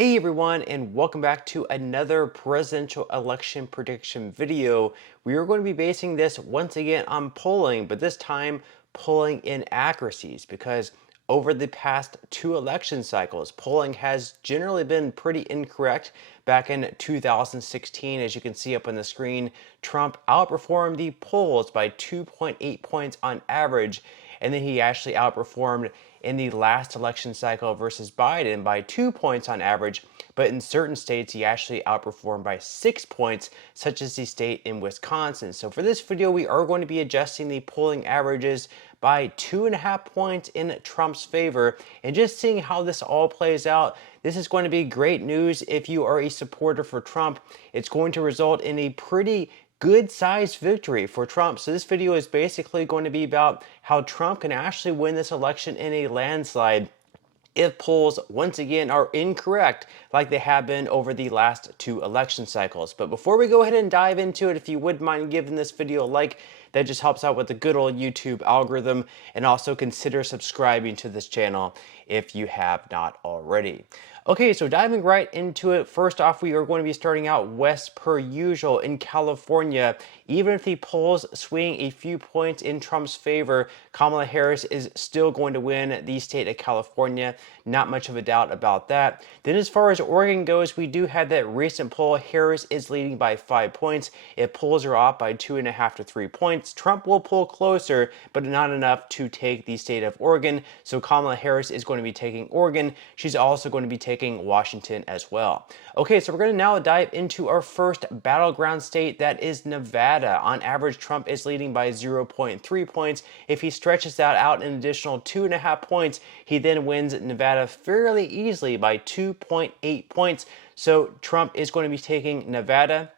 Hey everyone, and welcome back to another presidential election prediction video. We are going to be basing this once again on polling, but this time polling inaccuracies because over the past two election cycles, polling has generally been pretty incorrect. Back in 2016, as you can see up on the screen, Trump outperformed the polls by 2.8 points on average, and then he actually outperformed in the last election cycle versus Biden by 2 points on average, but in certain states he actually outperformed by 6 points, such as the state in Wisconsin. So for this video, we are going to be adjusting the polling averages by 2.5 points in Trump's favor and just seeing how this all plays out. This is going to be great news if you are a supporter for Trump. It's going to result in a pretty good-sized victory for Trump. So this video is basically going to be about how Trump can actually win this election in a landslide if polls once again are incorrect like they have been over the last two election cycles. But before we go ahead and dive into it, if you wouldn't mind giving this video a like, that just helps out with the good old YouTube algorithm, and also consider subscribing to this channel if you have not already. Okay, so diving right into it, first off, we are going to be starting out west per usual in California. Even if the polls swing a few points in Trump's favor, Kamala Harris is still going to win the state of California. Not much of a doubt about that. Then as far as Oregon goes, we do have that recent poll. Harris is leading by 5 points. If polls are off by 2.5 to 3 points, Trump will pull closer, but not enough to take the state of Oregon. So Kamala Harris is going to be taking Oregon. She's also going to be taking Washington as well. Okay, so we're going to now dive into our first battleground state, that is Nevada. On average, Trump is leading by 0.3 points. If he stretches that out an additional 2.5 points, he then wins Nevada fairly easily by 2.8 points. So Trump is going to be taking Nevada.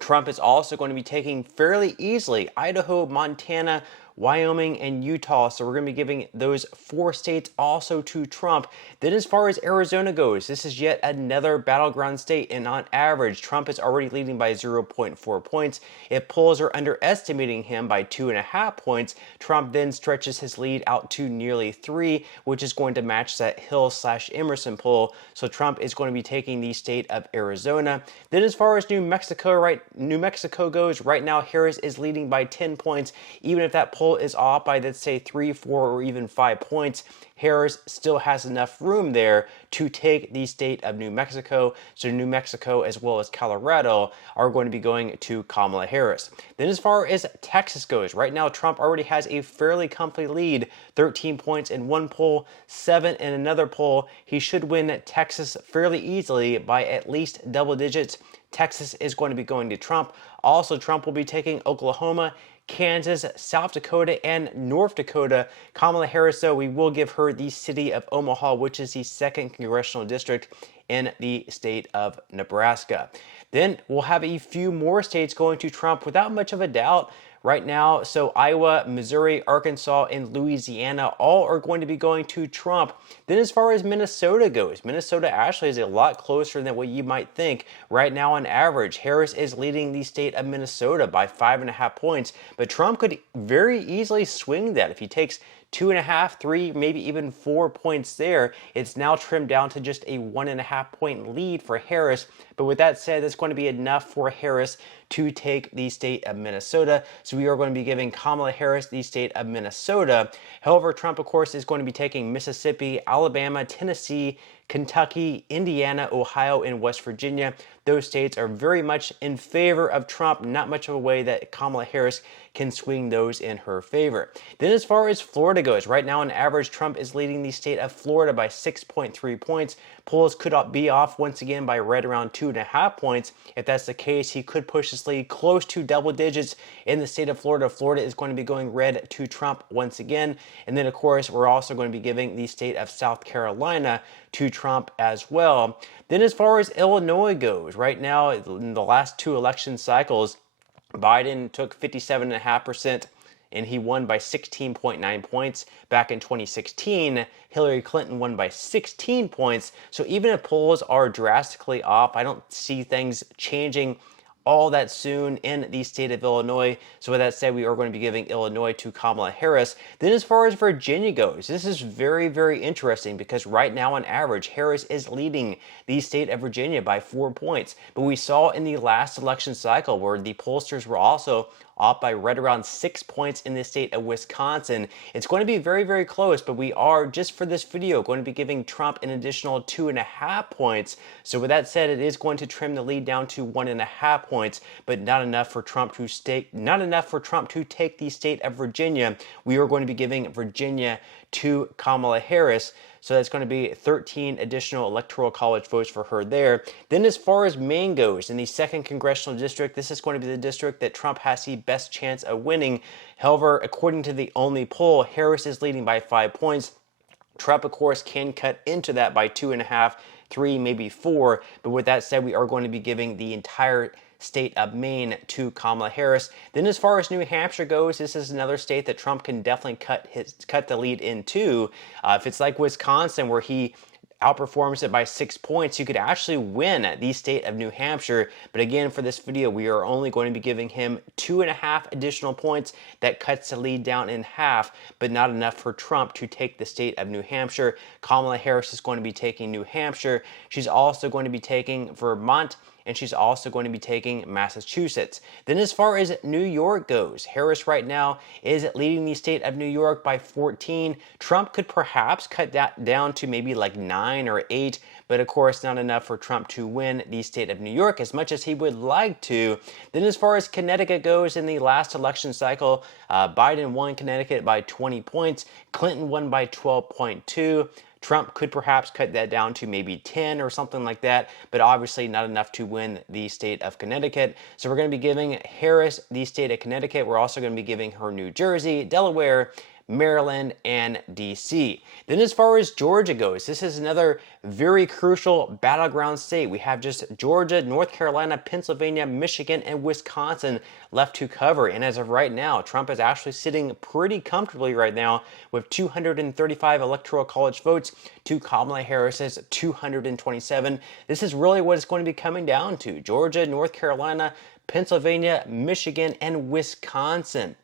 Trump is also going to be taking fairly easily Idaho, Montana, Wyoming, and Utah. So we're going to be giving those four states also to Trump. Then as far as Arizona goes, this is yet another battleground state, and on average, Trump is already leading by 0.4 points. If polls are underestimating him by 2.5 points, Trump then stretches his lead out to nearly 3, which is going to match that Hill/Emerson poll. So Trump is going to be taking the state of Arizona. Then as far as New Mexico goes, right now Harris is leading by 10 points. Even if that poll is off by, let's say, 3, 4, or even 5 points, Harris still has enough room there to take the state of New Mexico. So New Mexico as well as Colorado are going to be going to Kamala Harris. Then as far as Texas goes, right now Trump already has a fairly comfy lead, 13 points in one poll, 7 in another poll. He should win Texas fairly easily by at least double digits. Texas is going to be going to Trump. Also, Trump will be taking Oklahoma, Kansas, South Dakota, and North Dakota. Kamala Harris, though, we will give her the city of Omaha, which is the second congressional district in the state of Nebraska. Then we'll have a few more states going to Trump without much of a doubt right now. So Iowa, Missouri, Arkansas, and Louisiana all are going to be going to Trump. Then as far as Minnesota goes, Minnesota actually is a lot closer than what you might think. Right now on average, Harris is leading the state of Minnesota by 5.5 points, but Trump could very easily swing that if he takes 2.5, 3, maybe even 4 points there. It's now trimmed down to just a 1.5 point lead for Harris. But with that said, that's going to be enough for Harris to take the state of Minnesota. So we are going to be giving Kamala Harris the state of Minnesota. However, Trump, of course, is going to be taking Mississippi, Alabama, Tennessee, Kentucky, Indiana, Ohio, and West Virginia. Those states are very much in favor of Trump. Not much of a way that Kamala Harris can swing those in her favor. Then as far as Florida goes, right now on average, Trump is leading the state of Florida by 6.3 points. Polls could be off once again by right around 2.5 points. If that's the case, he could push this lead close to double digits in the state of Florida. Florida is going to be going red to Trump once again. And then, of course, we're also going to be giving the state of South Carolina to Trump as well. Then as far as Illinois goes, right now in the last two election cycles, Biden took 57.5% and he won by 16.9 points. Back in 2016, Hillary Clinton won by 16 points. So even if polls are drastically off, I don't see things changing all that soon in the state of Illinois. So with that said, we are going to be giving Illinois to Kamala Harris. Then as far as Virginia goes, this is very, very interesting because right now on average, Harris is leading the state of Virginia by 4 points. But we saw in the last election cycle where the pollsters were also off by right around 6 points in the state of Wisconsin. It's going to be very, very close, but we are, just for this video, going to be giving Trump an additional 2.5 points. So with that said, it is going to trim the lead down to 1.5 points, but not enough for Trump to take the state of Virginia. We are going to be giving Virginia to Kamala Harris. So that's going to be 13 additional electoral college votes for her there. Then as far as Maine goes, in the 2nd congressional district, this is going to be the district that Trump has the best chance of winning. However, according to the only poll, Harris is leading by 5 points. Trump, of course, can cut into that by 2.5, 3, maybe 4. But with that said, we are going to be giving the entire state of Maine to Kamala Harris. Then as far as New Hampshire goes, this is another state that Trump can definitely cut the lead into. If it's like Wisconsin where he outperforms it by 6 points, you could actually win the state of New Hampshire. But again, for this video, we are only going to be giving him 2.5 additional points. That cuts the lead down in half, but not enough for Trump to take the state of New Hampshire. Kamala Harris is going to be taking New Hampshire. She's also going to be taking Vermont, and she's also going to be taking Massachusetts. Then as far as New York goes, Harris right now is leading the state of New York by 14. Trump could perhaps cut that down to maybe like 9 or 8, but of course not enough for Trump to win the state of New York as much as he would like to. Then as far as Connecticut goes, in the last election cycle, Biden won Connecticut by 20 points. Clinton won by 12.2. Trump could perhaps cut that down to maybe 10 or something like that, but obviously not enough to win the state of Connecticut. So we're going to be giving Harris the state of Connecticut. We're also going to be giving her New Jersey, Delaware, Maryland, and DC. Then as far as Georgia goes, this is another very crucial battleground state. We have just Georgia, North Carolina, Pennsylvania, Michigan, and Wisconsin left to cover. And as of right now, Trump is actually sitting pretty comfortably right now with 235 electoral college votes to Kamala Harris's 227. This is really what it's going to be coming down to: Georgia, North Carolina, Pennsylvania, Michigan, and Wisconsin.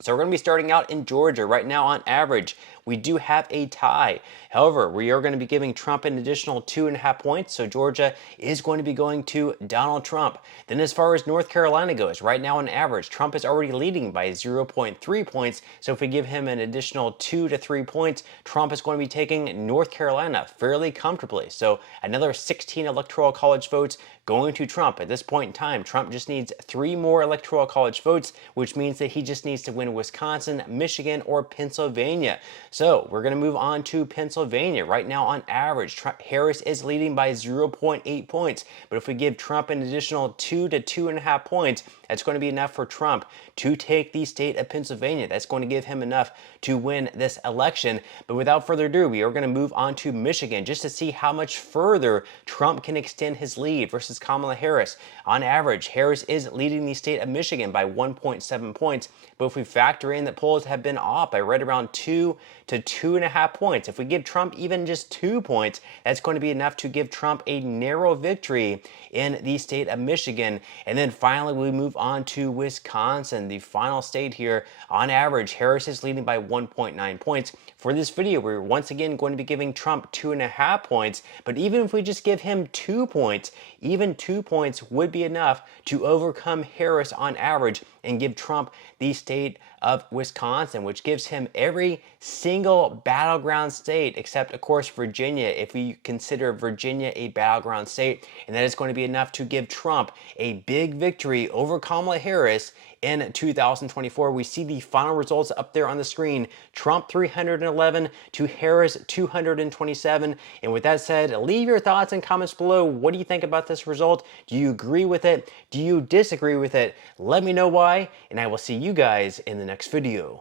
So we're going to be starting out in Georgia. Right now, on average, we do have a tie. However, we are going to be giving Trump an additional 2.5 points, so Georgia is going to be going to Donald Trump. Then as far as North Carolina goes, right now on average, Trump is already leading by 0.3 points, so if we give him an additional 2 to 3 points, Trump is going to be taking North Carolina fairly comfortably. So another 16 electoral college votes going to Trump. At this point in time, Trump just needs 3 more electoral college votes, which means that he just needs to win Wisconsin, Michigan, or Pennsylvania. So we're going to move on to Pennsylvania. Right now, on average, Harris is leading by 0.8 points. But if we give Trump an additional 2 to 2.5 points, that's going to be enough for Trump to take the state of Pennsylvania. That's going to give him enough to win this election. But without further ado, we are going to move on to Michigan just to see how much further Trump can extend his lead versus Kamala Harris. On average, Harris is leading the state of Michigan by 1.7 points. But if we factor in that polls have been off by right around 2 to 2.5 points, if we give Trump even just 2 points, that's going to be enough to give Trump a narrow victory in the state of Michigan. And then finally, we move on to Wisconsin, the final state here. On average, Harris is leading by 1.9 points. For this video, we're once again going to be giving Trump 2.5 points, but even if we just give him 2 points, even 2 points would be enough to overcome Harris on average and give Trump the state of Wisconsin, which gives him every single battleground state except, of course, Virginia, if we consider Virginia a battleground state. And that is going to be enough to give Trump a big victory over Kamala Harris in 2024. We see the final results up there on the screen. Trump 311 to Harris 227. And with that said, leave your thoughts and comments below. What do you think about this result? Do you agree with it? Do you disagree with it? Let me know why, and I will see you guys in the next video.